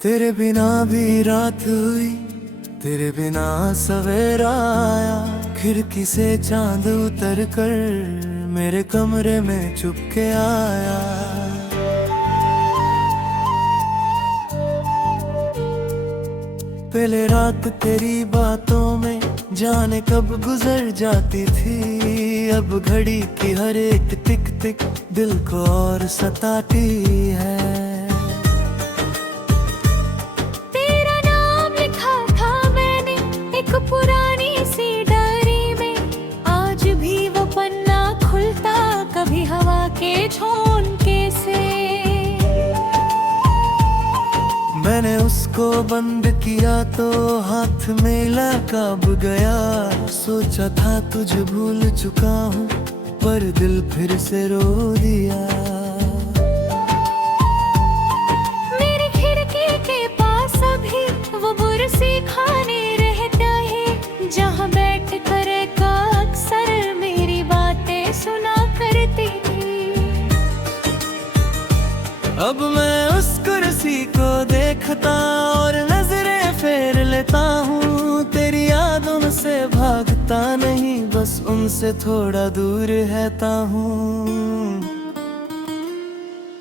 तेरे बिना भी रात हुई, तेरे बिना सवेरा आया। खिड़की से चांद उतर कर मेरे कमरे में चुपके आया। पहले रात तेरी बातों में जाने कब गुजर जाती थी। अब घड़ी की हर एक टिक टिक दिल को और सताती है। तेरा नाम लिखा था मैंने एक पुरानी सी डायरी में। आज भी वो पन्ना खुलता कभी हवा के झोंके से। मैंने उसको बंद किया तो हाथ में लकब गया। सोचा था तुझे भूल चुका हूँ पर दिल फिर से रो दिया। मेरी खिड़की के पास अभी वो बुरसी खाने रहता है, जहाँ बैठ कर अक्सर मेरी बातें सुना करती थी। अब मैं उस कुर्सी को देखता और नजरें फेर लेता हूँ। तेरी यादों से भागता नहीं, बस उनसे थोड़ा दूर रहता हूँ।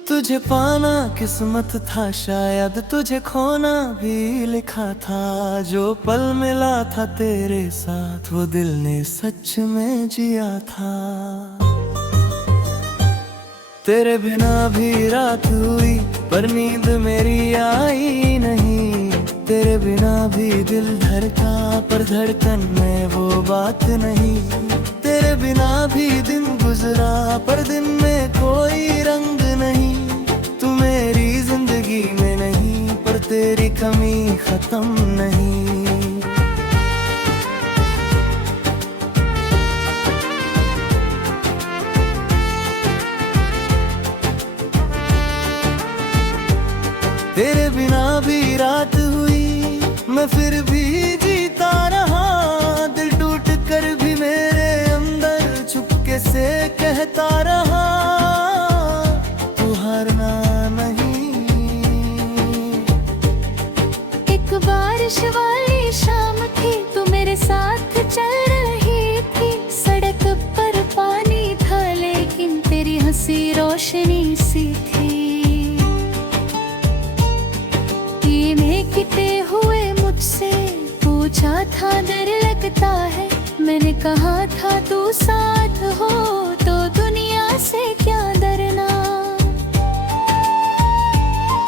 तुझे पाना किस्मत था शायद, तुझे खोना भी लिखा था। जो पल मिला था तेरे साथ वो दिल ने सच में जिया था। तेरे बिना भी रात हुई पर नींद मेरी आई नहीं। तेरे बिना भी दिल धड़का पर धड़कन में वो बात नहीं। तेरे बिना भी दिन गुजरा पर दिन में कोई रंग नहीं। तू मेरी जिंदगी में नहीं पर तेरी कमी खत्म नहीं। तेरे बिना भी रात हुई मैं फिर भी जीता रहा। दिल टूट कर भी मेरे अंदर चुपके से कहता रहा, तू हारना नहीं। एक बारिश वाली शाम थी, तू मेरे साथ चल रही थी। सड़क पर पानी था लेकिन तेरी हंसी रोशनी सी थी। किते हुए मुझसे पूछा था डर लगता है। मैंने कहा था तू साथ हो तो दुनिया से क्या डरना।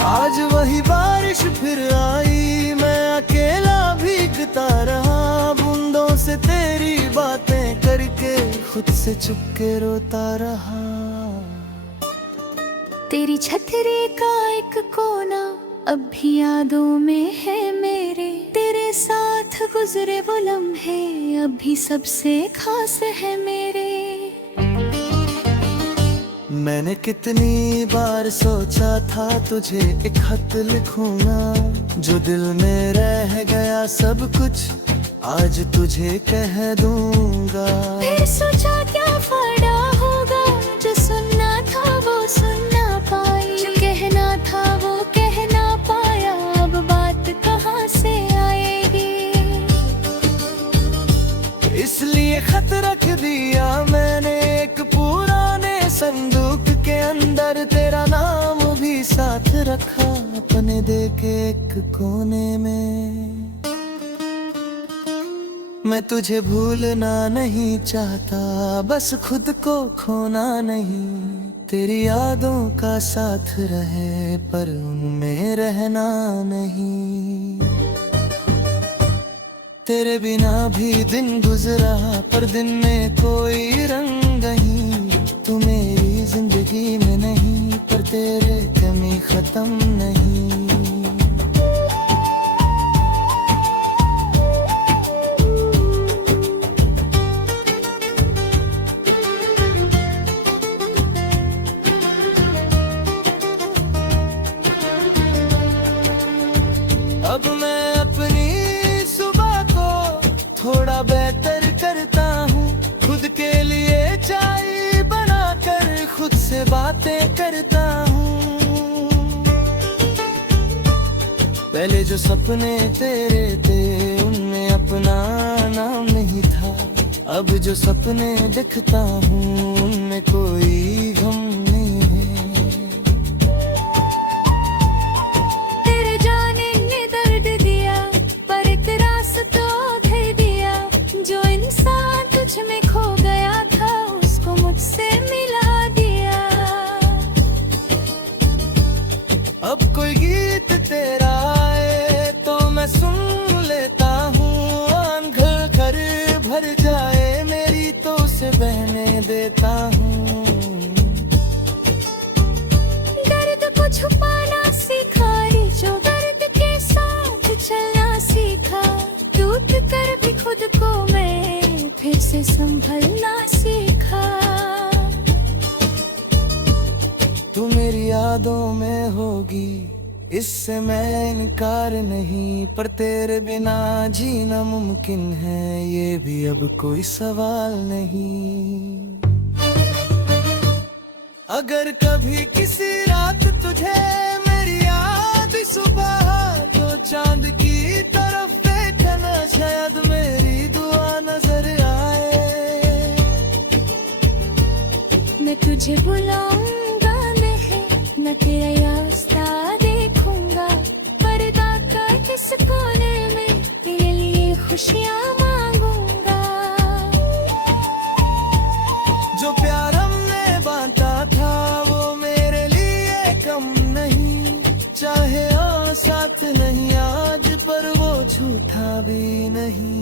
आज वही बारिश फिर आई, मैं अकेला भीगता रहा। बूंदों से तेरी बातें करके खुद से चुपके रोता रहा। तेरी छतरी का एक कोना अब भी यादों में है मेरे। तेरे साथ गुजरे वो लम्हे अब भी सबसे खास है मेरे। मैंने कितनी बार सोचा था तुझे एक खत लिखूंगा। जो दिल में रह गया सब कुछ आज तुझे कह दूंगा। फिर सोचा क्या फायदा होगा, जो सुनना था वो सुन ना पाई। जो कहना था वो कह ना पाया, अब बात कहाँ से आएगी। इसलिए खत रख दिया मैंने एक पुराने संदूक के अंदर। तेरा नाम भी साथ रखा अपने दे के एक कोने में। मैं तुझे भूलना नहीं चाहता, बस खुद को खोना नहीं। तेरी यादों का साथ रहे पर उनमें रहना नहीं। तेरे बिना भी दिन गुजरा पर दिन में कोई रंग नहीं। तू मेरी जिंदगी में नहीं पर तेरे कमी खत्म नहीं। अब मैं अपनी सुबह को थोड़ा बेहतर करता हूँ। खुद के लिए चाय बनाकर खुद से बातें करता हूँ। जो सपने तेरे थे उनमें अपना नाम नहीं था। अब जो सपने देखता हूँ उनमें कोई गम नहीं है। तेरे जाने ने दर्द दिया पर एक रास्ता दे दिया। जो इंसान तुझ में खो गया था उसको मुझसे मिला दिया। अब कोई गीत तेरा आए तो मैं सुन लेता हूँ। आन घर घर भर जाए मेरी तो उसे बहने देता हूँ। दर्द को छुपाना सीखा रे जो दर्द के साथ चलना सीखा। टूट कर भी खुद को मैं फिर से संभलना सीखा। तू मेरी यादों में होगी इससे मैं इनकार नहीं, पर तेरे बिना जीना मुमकिन है ये भी अब कोई सवाल नहीं। अगर कभी किसी रात तुझे मेरी याद सुबह तो चांद की तरफ देखना शायद मेरी दुआ नजर आए। मैं तुझे बुलाऊंगा नहीं न तेरा रास्ता देखूंगा। पर्दा का किस कोने में तेरे लिए खुशियाँ मांगूंगा। जो प्यार हमने बांटा था वो मेरे लिए कम नहीं। चाहे और साथ नहीं आज पर वो झूठा भी नहीं।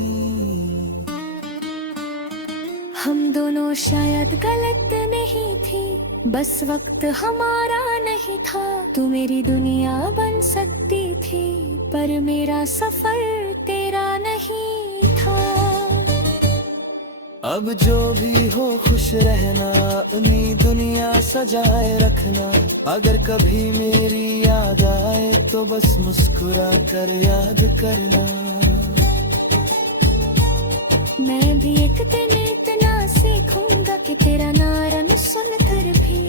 हम दोनों शायद गलत नहीं थी बस वक्त हमारा नहीं था। तू मेरी दुनिया बन सकती थी पर मेरा सफर तेरा नहीं था। अब जो भी हो खुश रहना उन्हीं दुनिया सजाए रखना। अगर कभी मेरी याद आए तो बस मुस्कुरा कर याद करना। मैं भी एक दिन इतना सीखूंगा कि तेरा नारा न सुनकर भी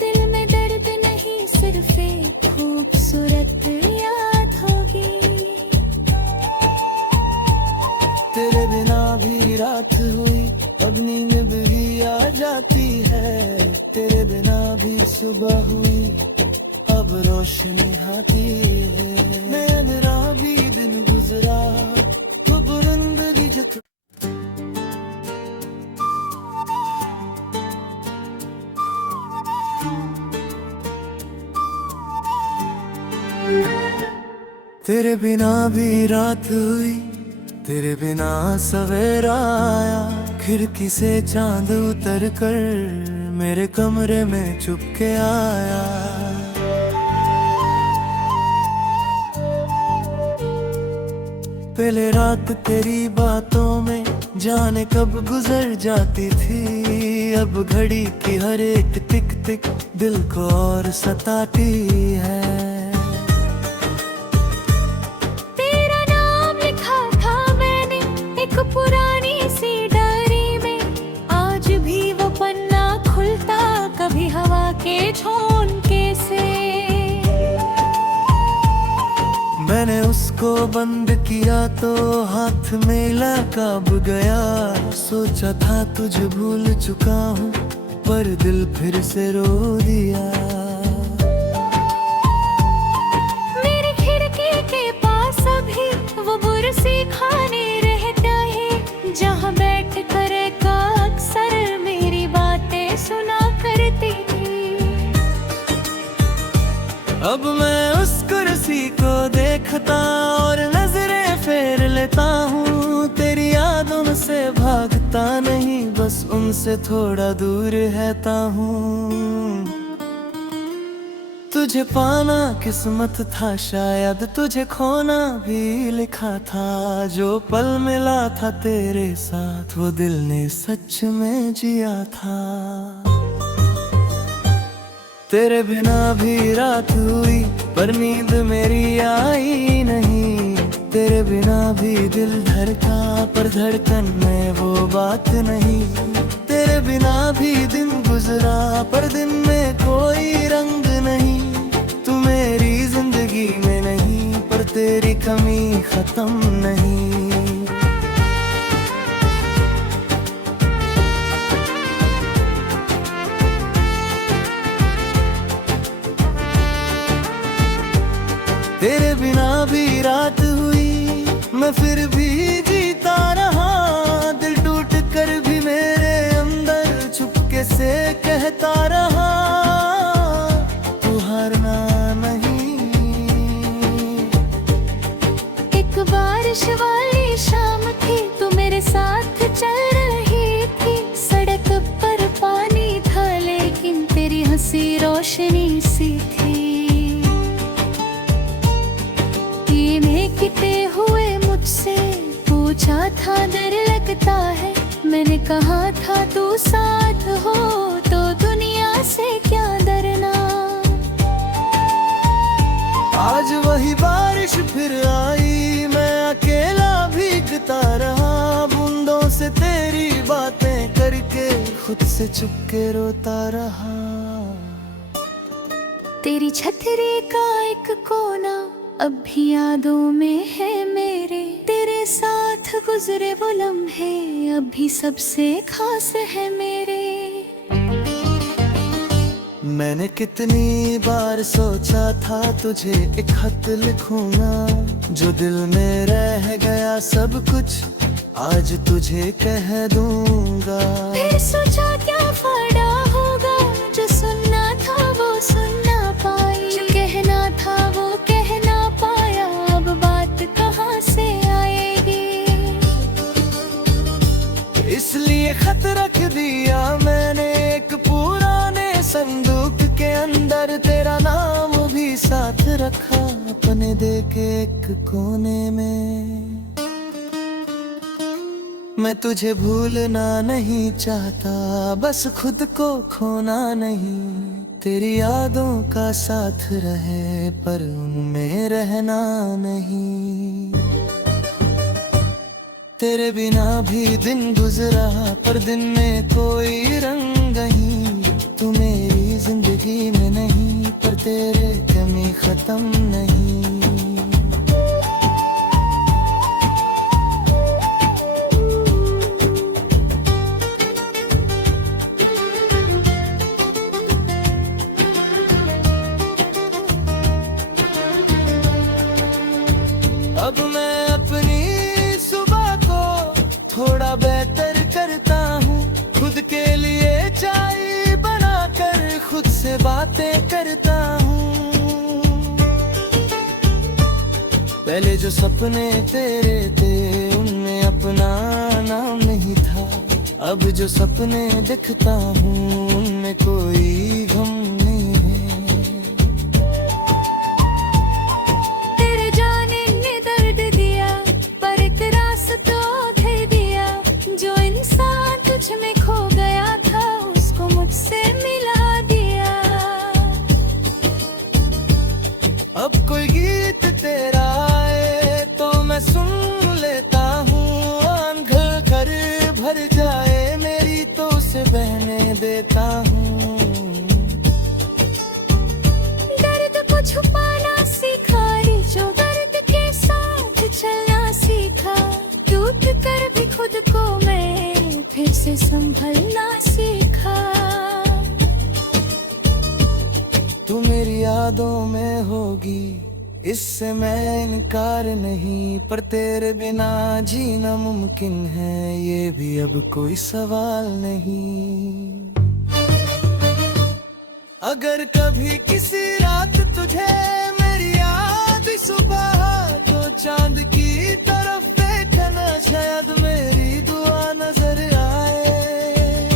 दिल में दर्द नहीं सिर्फ एक खूबसूरत याद होगी। तेरे बिना भी रात हुई अब नींद भी आ जाती है। तेरे बिना भी सुबह हुई अब रोशनी आती है। मैं अंधेरा भी दिन गुजरा तो बुरंदगी जत तेरे बिना भी रात हुई तेरे बिना सवेरा आया। खिड़की से चांद उतर कर मेरे कमरे में चुपके आया। पहले रात तेरी बातों में जाने कब गुजर जाती थी। अब घड़ी की हर एक टिक टिक दिल को और सताती है। पुरानी सी डायरी में आज भी वो पन्ना खुलता कभी हवा के झोंके से। मैंने उसको बंद किया तो हाथ में लकाब गया। सोचा था तुझे भूल चुका हूँ पर दिल फिर से रो दिया। मेरी खिड़की के पास अभी वो बुरसी खाने जहाँ बैठ कर अक्सर मेरी बातें सुना करती थी। अब मैं उस कुर्सी को देखता और नजरें फेर लेता हूँ। तेरी यादों से भागता नहीं बस उनसे थोड़ा दूर रहता हूँ। तुझे पाना किस्मत था शायद तुझे खोना भी लिखा था। जो पल मिला था तेरे साथ वो दिल ने सच में जिया था। तेरे बिना भी रात हुई पर नींद मेरी आई नहीं। तेरे बिना भी दिल धड़का पर धड़कन में वो बात नहीं। तेरे बिना भी दिन गुजरा पर दिन में कोई रंग नहीं। तू मेरी जिंदगी में नहीं पर तेरी कमी खत्म नहीं। तेरे बिना भी रात हुई, मैं फिर भी जीता रहा। दिल टूट कर भी मेरे अंदर चुपके से कहता रहा, तू हारना नहीं। एक बारिश वाली शाम थी, तू मेरे साथ चल रही थी। सड़क पर पानी था लेकिन तेरी हंसी रोशनी सी थी। किते हुए मुझसे पूछा था डर लगता है, मैंने कहा था तू साथ हो तो दुनिया से क्या डरना। आज वही बारिश फिर आई, मैं अकेला भीगता रहा। बूंदों से तेरी बातें करके खुद से चुपके रोता रहा। तेरी छतरी का एक कोना अब भी यादों में है मेरे। तेरे साथ गुजरे वो लम्हे अब भी सबसे खास है मेरे। मैंने कितनी बार सोचा था तुझे एक खत लिखूंगा, जो दिल में रह गया सब कुछ आज तुझे कह दूंगा। फिर सोचा क्या फायदा होगा, जो सुनना था वो सुन ना पाई, जो कहना था वो कह ना पाया। अब बात कहाँ से आएगी, इसलिए खत रख दिया मैंने एक पुराने संदूक के अंदर। तेरा नाम भी साथ रखा अपने दे के एक कोने में। मैं तुझे भूलना नहीं चाहता, बस खुद को खोना नहीं। तेरी यादों का साथ रहे पर उनमें रहना नहीं। तेरे बिना भी दिन गुजरा पर दिन में कोई रंग नहीं। तू मेरी जिंदगी में नहीं पर तेरे कमी खत्म नहीं। अब मैं अपनी सुबह को थोड़ा बेहतर करता हूँ। खुद के लिए चाय बनाकर खुद से बातें करता हूँ। पहले जो सपने तेरे थे उनमें अपना नाम नहीं था। अब जो सपने देखता हूँ उनमें कोई गम नहीं है। तेरे जाने ने दर्द दिया पर एक रास्ता दे दिया। जो इंसान तुझ में खो गया था उसको मुझसे मिला दिया। अब कोई गीत तेरा आए तो मैं सुन लेता हूँ। आंख घर भर जाए मेरी तो उसे बहने देता हूँ। दर्द को छुपाना सीखा रे, जो दर्द के साथ चलना सीखा। टूट कर भी खुद को मैं फिर से संभलना सीखा। तू मेरी यादों में होगी इससे मैं इनकार नहीं। पर तेरे बिना जीना मुमकिन है ये भी अब कोई सवाल नहीं। अगर कभी किसी रात तुझे मेरी याद सुबह तो चांद की तरफ देखना, शायद मेरी दुआ नजर आए।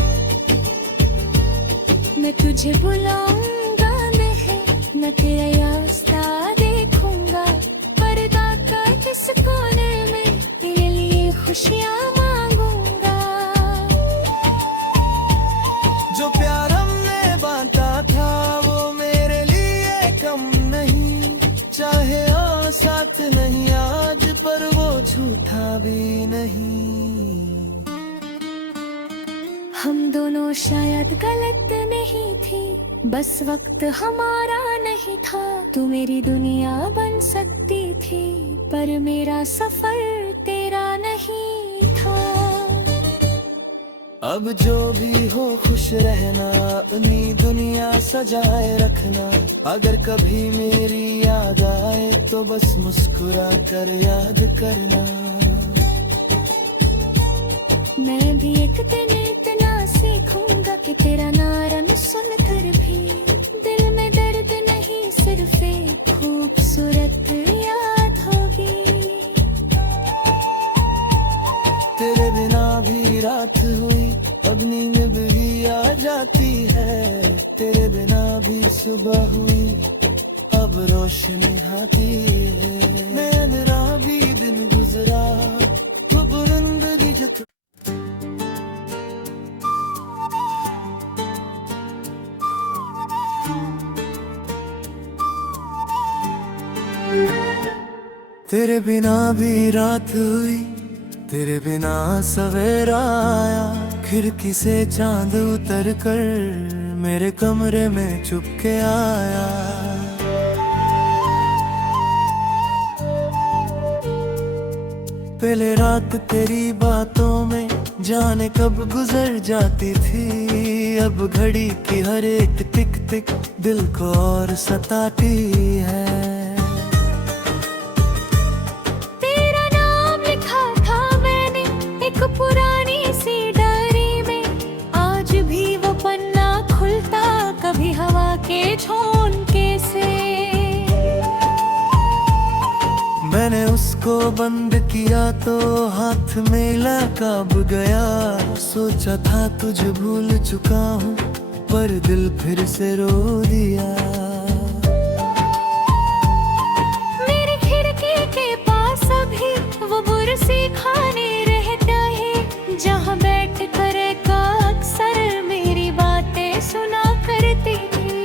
मैं तुझे बुलाऊंगा नहीं, न तेरा रास्ता देखूंगा। पर्दा का किस कोने में तेरे लिए खुशियाँ मांगूंगा। जो प्यार हमने बांटा था वो मेरे लिए कम नहीं। चाहे और साथ नहीं आज पर वो झूठा भी नहीं। हम दोनों शायद गलत नहीं थी, बस वक्त हमारा नहीं था, तू मेरी दुनिया बन सकती थी, पर मेरा सफर तेरा नहीं था। अब जो भी हो खुश रहना, अपनी दुनिया सजाए रखना। अगर कभी मेरी याद आए तो बस मुस्कुरा कर याद करना। मैं भी एक दिन इतना सीखूंगा कि तेरा नारा न सुनकर भी दिल में दर्द नहीं, सिर्फ एक खूबसूरत याद होगी। तेरे बिना भी रात हुई, अब नींद भी आ जाती है। तेरे बिना भी सुबह हुई, अब रोशनी आती है। मैं अंधेरा भी दिन गुजरा, वो बुरंदगी जत तेरे बिना भी रात हुई, तेरे बिना सवेरा आया। खिड़की से चांद उतर कर मेरे कमरे में चुपके आया। पहले रात तेरी बातों में जाने कब गुजर जाती थी। अब घड़ी की हर एक टिक टिक दिल को और सताती है। पुरानी सी डायरी में आज भी वो पन्ना खुलता, कभी हवा के झोंके से। मैंने उसको बंद किया तो हाथ में लकब गया। सोचा था तुझे भूल चुका हूँ, पर दिल फिर से रो दिया। मेरी खिड़की के पास अभी वो बुरसी खाने जहाँ बैठ कर अक्सर मेरी बातें सुना करती थी।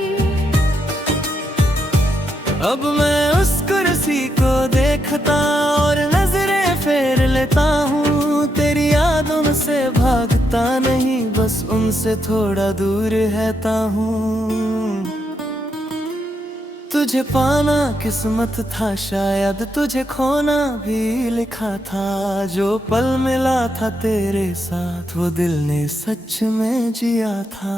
अब मैं उस कुर्सी को देखता और नजरें फेर लेता हूँ। तेरी यादों से भागता नहीं, बस उनसे थोड़ा दूर रहता हूँ। तुझे पाना किस्मत था, शायद तुझे खोना भी लिखा था। जो पल मिला था तेरे साथ, वो दिल ने सच में जिया था।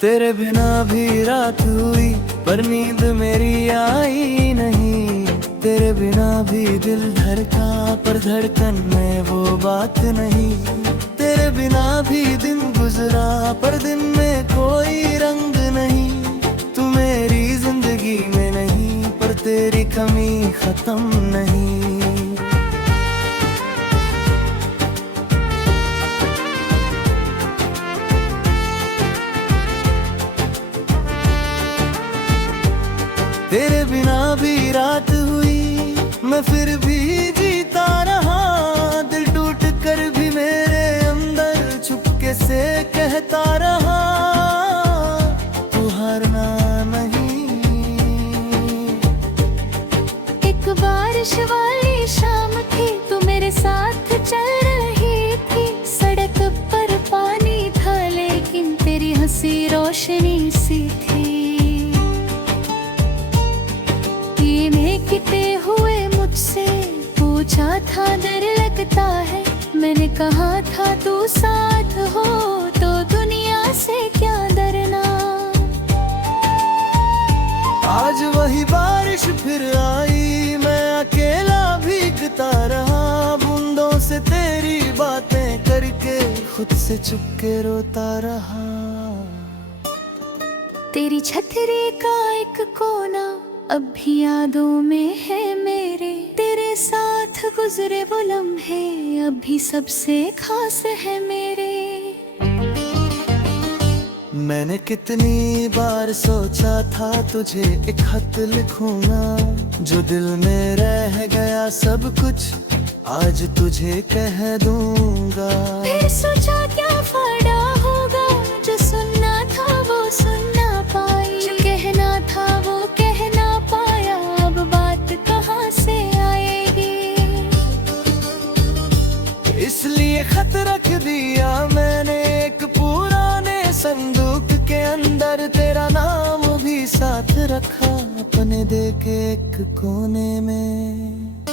तेरे बिना भी रात हुई, पर नींद मेरी आई नहीं। तेरे बिना भी दिल धड़का, पर धड़कन में वो बात नहीं। तेरे बिना भी दिन गुजरा, पर दिन में कोई रंग नहीं। तू मेरी जिंदगी में नहीं, पर तेरी कमी खत्म नहीं। तेरे बिना भी रात हुई, मैं फिर भी जीता रहा। दिल टूट कर भी मेरे अंदर चुपके से कहता रहा, तू हारना नहीं। एक बारिश वाली शाम थी, तू मेरे साथ चल रही थी। सड़क पर पानी था, लेकिन तेरी हंसी रोशनी सी थी। किते हुए मुझसे पूछा था, डर लगता है। मैंने कहा था तू साथ हो तो दुनिया से क्या डरना। आज वही बारिश फिर आई, मैं अकेला भीगता रहा। बूंदों से तेरी बातें करके खुद से चुपके रोता रहा। तेरी छतरी का एक कोना अब भी यादों में है मेरे। तेरे साथ गुजरे वो लम्हे अब भी सबसे खास है मेरे। मैंने कितनी बार सोचा था तुझे एक खत लिखूंगा, जो दिल में रह गया सब कुछ आज तुझे कह दूंगा। फिर सोचा क्या फायदा होगा, जो सुनना था वो सुन ना पाई, जो कहना था वो कह ना पाया। अब बात कहाँ से आएगी, इसलिए खत रख दिया मैंने एक पुराने संदूक के अंदर तेरा नाम भी साथ रखा, अपने दे के एक कोने में।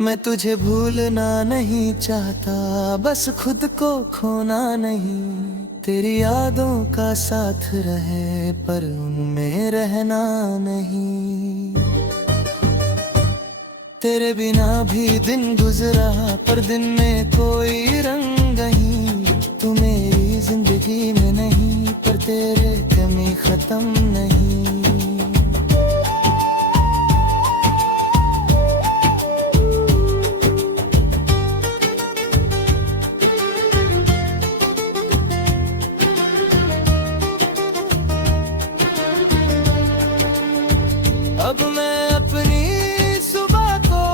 मैं तुझे भूलना नहीं चाहता, बस खुद को खोना नहीं। तेरी यादों का साथ रहे पर उनमें रहना नहीं। तेरे बिना भी दिन गुजरा पर दिन में कोई रंग नहीं। तू मेरी जिंदगी में नहीं पर तेरे कमी खत्म नहीं। अब मैं अपनी सुबह को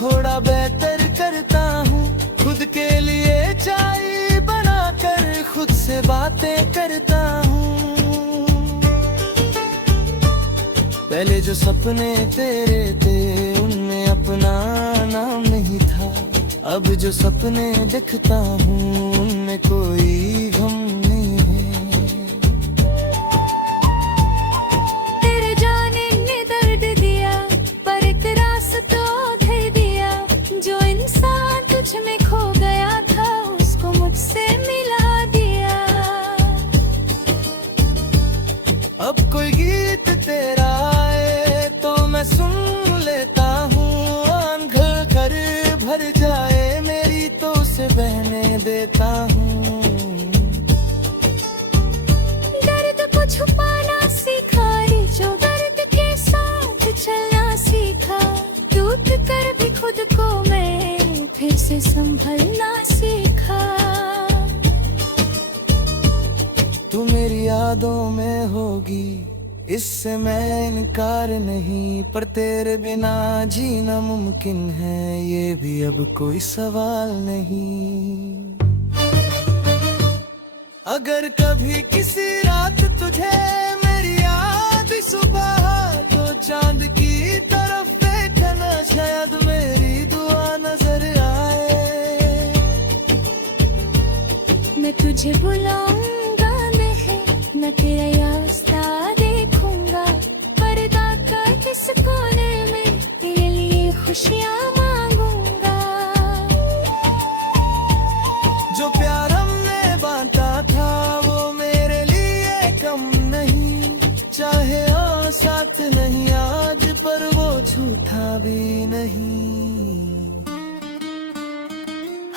थोड़ा बेहतर करता हूँ, खुद के लिए चाय बनाकर खुद से बातें करता हूँ। पहले जो सपने तेरे थे उनमें अपना नाम नहीं था, अब जो सपने देखता हूँ उनमें कोई गम नहीं है। तेरे जाने ने दर्द दिया पर एक रास्ता दे दिया। जो इंसान तुझ में खो गया था उसको मुझसे मिला दिया। अब कोई गीत तेरा आए तो मैं सुन लेता हूँ। आंखें कर भर जाए मेरी तो उसे बहने देता हूँ। दर्द को छुपाना सीखा रे जो दर्द के साथ चलना सीखा। टूट कर भी खुद को मैं फिर से संभलना सीखा। तू मेरी यादों में होगी इससे मैं इनकार नहीं, पर तेरे बिना जीना मुमकिन है ये भी अब कोई सवाल नहीं। अगर कभी किसी रात तुझे मेरी याद सुबह तो चांद की तरफ देखना, शायद मेरी दुआ नजर आए। मैं तुझे बुलाऊंगा नहीं, मैं तेरा रास्ता देखूंगा। पर्दा का किस कोने में तेरे लिए खुशियाँ मांगूंगा। जो प्यार हमने बांटा था वो मेरे लिए कम नहीं। चाहे हाँ साथ नहीं आज पर वो झूठा भी नहीं।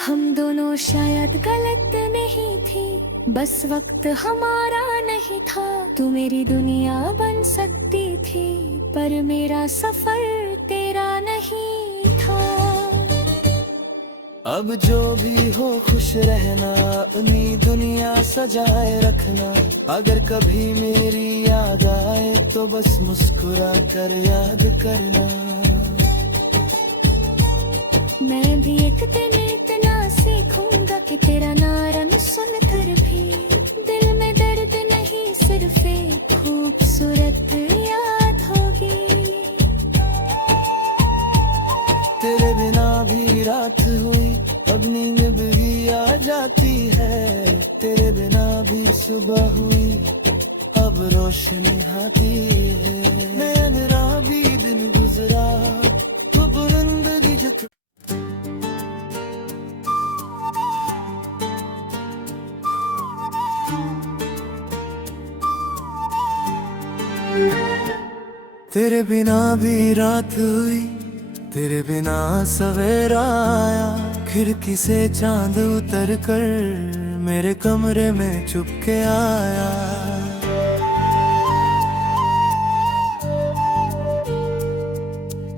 हम दोनों शायद गलत नहीं थी, बस वक्त हमारा नहीं था। तू मेरी दुनिया बन सकती थी पर मेरा सफर तेरा नहीं था। अब जो भी हो खुश रहना, अपनी दुनिया सजाए रखना। अगर कभी मेरी याद आए तो बस मुस्कुरा कर याद करना। मैं भी एक दिन इतना सीखूंगा कि तेरा नारा न सुनकर भी दिल में दर्द नहीं सिर्फ एक खूबसूरत याद होगी। तेरे बिना भी रात हुई अब नींद भी आ जाती है। तेरे बिना भी सुबह हुई अब रोशनी आती है। मेरा भी दिन गुजरा तो बुलंद जित तेरे बिना भी रात हुई, तेरे बिना सवेरा आया। खिड़की से चांद उतर कर मेरे कमरे में चुपके आया।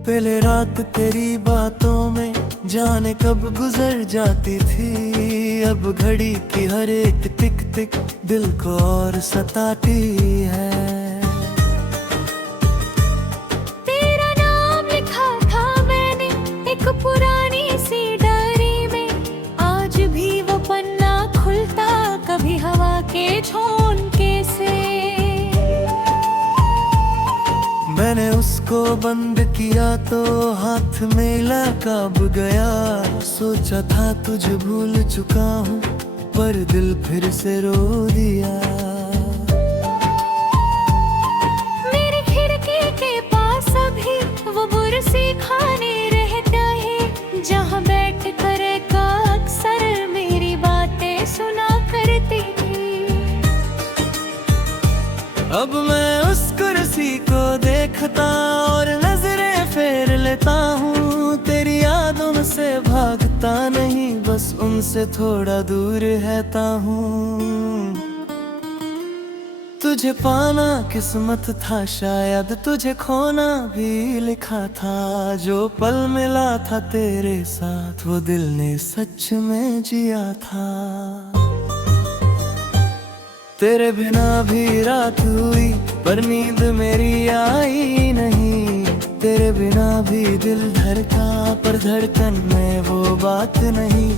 पहले रात तेरी बातों में जाने कब गुजर जाती थी। अब घड़ी की हर एक टिक टिक दिल को और सताती है। पुरानी सी डायरी में आज भी वो पन्ना खुलता कभी हवा के झोंके से। मैंने उसको बंद किया तो हाथ में लगा कब गया। सोचा था तुझे भूल चुका हूँ पर दिल फिर से रो दिया। मेरी खिड़की के पास अभी वो बुरसी खाने रहता है, जहाँ बैठ कर अक्सर मेरी बातें सुना करती थी। अब मैं उस कुर्सी को देखता और नजरें फेर लेता हूँ। तेरी यादों से भागता नहीं, बस उनसे थोड़ा दूर रहता हूँ। तुझे पाना किस्मत था शायद, तुझे खोना भी लिखा था। जो पल मिला था तेरे साथ वो दिल ने सच में जिया था। तेरे बिना भी रात हुई पर नींद मेरी आई नहीं। तेरे बिना भी दिल धड़का पर धड़कन में वो बात नहीं।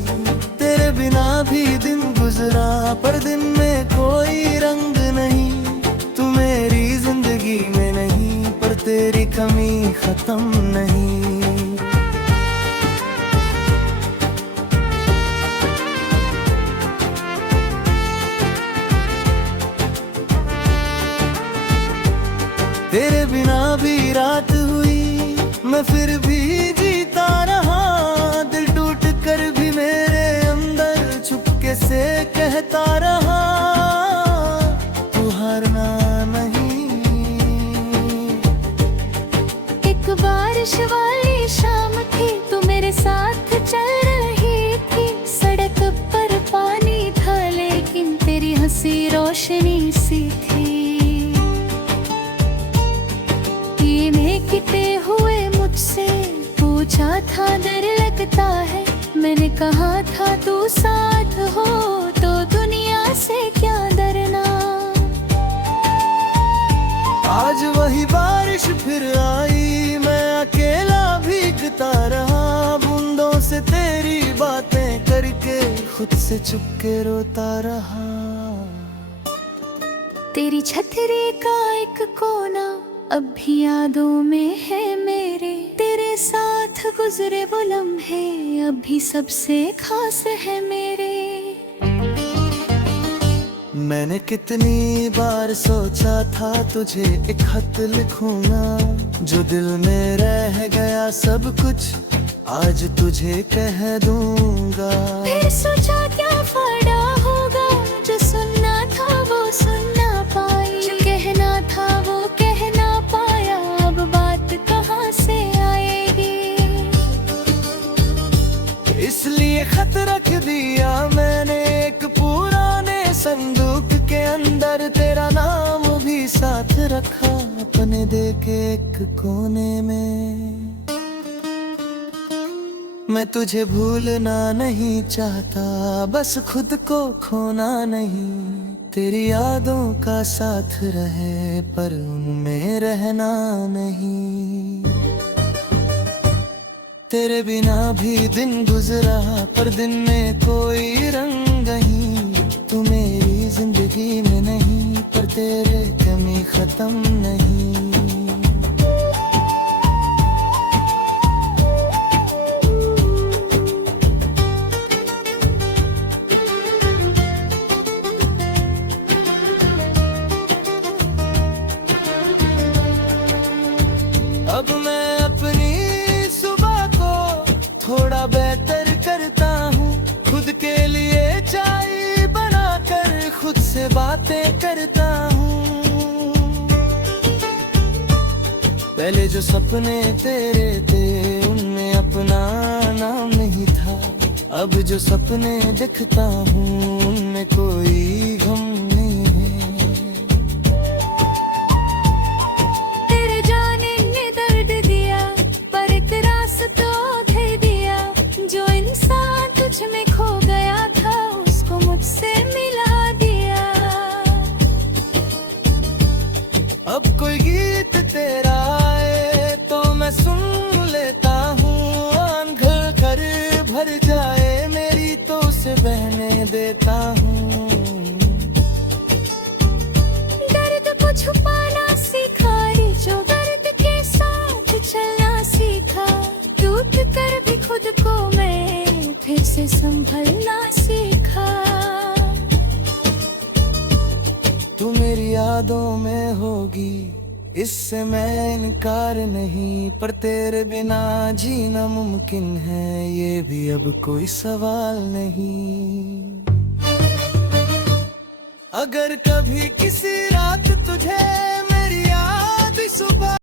तेरे बिना भी दिन गुजरा पर दिन में कोई रंग नहीं। तू मेरी जिंदगी में नहीं पर तेरी कमी खत्म नहीं। तेरे बिना भी रात हुई मैं फिर भी जीता रहा। दिल टूट कर भी मेरे अंदर चुपके से कहता रहा, तू हारना नहीं। एक बारिश वाली शाम थी, तू मेरे साथ चल रही थी। सड़क पर पानी था लेकिन तेरी हंसी रोशनी सी थी। किते हुए मुझसे पूछा था डर लगता है, मैंने कहा था तू साथ हो तो दुनिया से क्या डरना। आज वही बारिश फिर आई, मैं अकेला भीगता रहा। बूंदों से तेरी बातें करके खुद से चुपके रोता रहा। तेरी छतरी का एक कोना अब भी यादों में है मेरे। तेरे साथ गुजरे वो लम्हे अब भी सबसे खास है मेरे। मैंने कितनी बार सोचा था तुझे एक खत लिखूंगा, जो दिल में रह गया सब कुछ आज तुझे कह दूंगा। फिर सोचा क्या फायदा होगा, जो सुनना था वो सुन ना पाई, जो कहना था वो कह ना पाया। अब बात कहाँ से आएगी, इसलिए खत रख दिया मैंने एक पुराने संदूक के अंदर। तेरा नाम भी साथ रखा अपने दे के एक कोने में। मैं तुझे भूलना नहीं चाहता, बस खुद को खोना नहीं। तेरी यादों का साथ रहे पर उनमें रहना नहीं। तेरे बिना भी दिन गुजरा पर दिन में कोई रंग नहीं। तू मेरी जिंदगी में नहीं पर तेरे कमी खत्म नहीं। अब मैं अपनी सुबह को थोड़ा बेहतर करता हूँ। खुद के लिए चाय बनाकर खुद से बातें करता हूँ। पहले जो सपने तेरे थे उनमें अपना नाम नहीं था। अब जो सपने देखता हूँ उनमें कोई गम नहीं है। तेरे जाने ने दर्द दिया पर एक रास्ता दे दिया। जो इंसान तुझ में खो गया था उसको मुझसे मिला दिया। अब कोई गीत तेरा आए तो मैं सुन लेता हूँ। आन घर घर भर जाए मेरी तो उसे बहने देता हूँ। दर्द को छुपाना सीखा रे, जो दर्द के साथ चलना सीखा। टूट कर भी खुद को मैं फिर से संभलना सीखा। यादों में होगी, इससे मैं इनकार नहीं। पर तेरे बिना जीना मुमकिन है, ये भी अब कोई सवाल नहीं। अगर कभी किसी रात तुझे मेरी याद सुबह